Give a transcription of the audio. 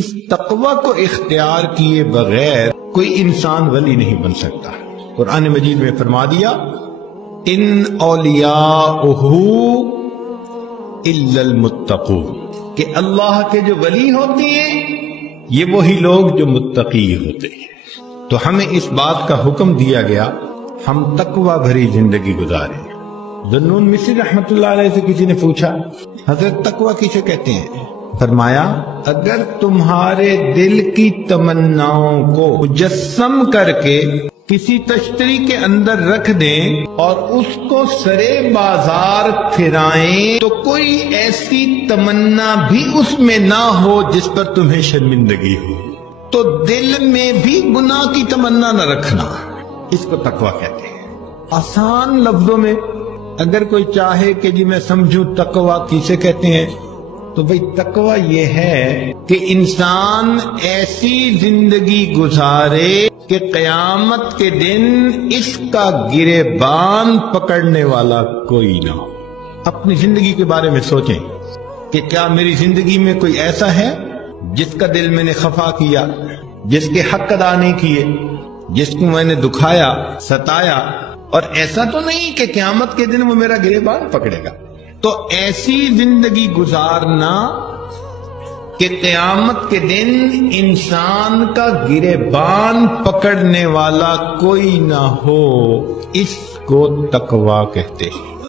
اس تقوی کو اختیار کیے بغیر کوئی انسان ولی نہیں بن سکتا۔ قرآن مجید میں فرما دیا ان اولیاءہ الا المتقون، کہ اللہ کے جو ولی ہوتے ہیں یہ وہی لوگ جو متقی ہوتے ہیں۔ تو ہمیں اس بات کا حکم دیا گیا ہم تقوی بھری زندگی گزاریں۔ ذنون مصری رحمت اللہ علیہ سے کسی نے پوچھا حضرت تقوی کسے کہتے ہیں؟ فرمایا اگر تمہارے دل کی تمناؤں کو مجسم کر کے کسی تشتری کے اندر رکھ دیں اور اس کو سرے بازار پھرائیں تو کوئی ایسی تمنا بھی اس میں نہ ہو جس پر تمہیں شرمندگی ہو، تو دل میں بھی گناہ کی تمنا نہ رکھنا، اس کو تقوی کہتے ہیں۔ آسان لفظوں میں اگر کوئی چاہے کہ جی میں سمجھوں تقوی کسے کہتے ہیں، تو بھئی تقوی یہ ہے کہ انسان ایسی زندگی گزارے کہ قیامت کے دن اس کا گریبان پکڑنے والا کوئی نہ ہو۔ اپنی زندگی کے بارے میں سوچیں کہ کیا میری زندگی میں کوئی ایسا ہے جس کا دل میں نے خفا کیا، جس کے حق ادا نہیں کیے، جس کو میں نے دکھایا، ستایا، اور ایسا تو نہیں کہ قیامت کے دن وہ میرا گریبان پکڑے گا۔ تو ایسی زندگی گزارنا کہ قیامت کے دن انسان کا گریبان پکڑنے والا کوئی نہ ہو، اس کو تقوی کہتے ہیں۔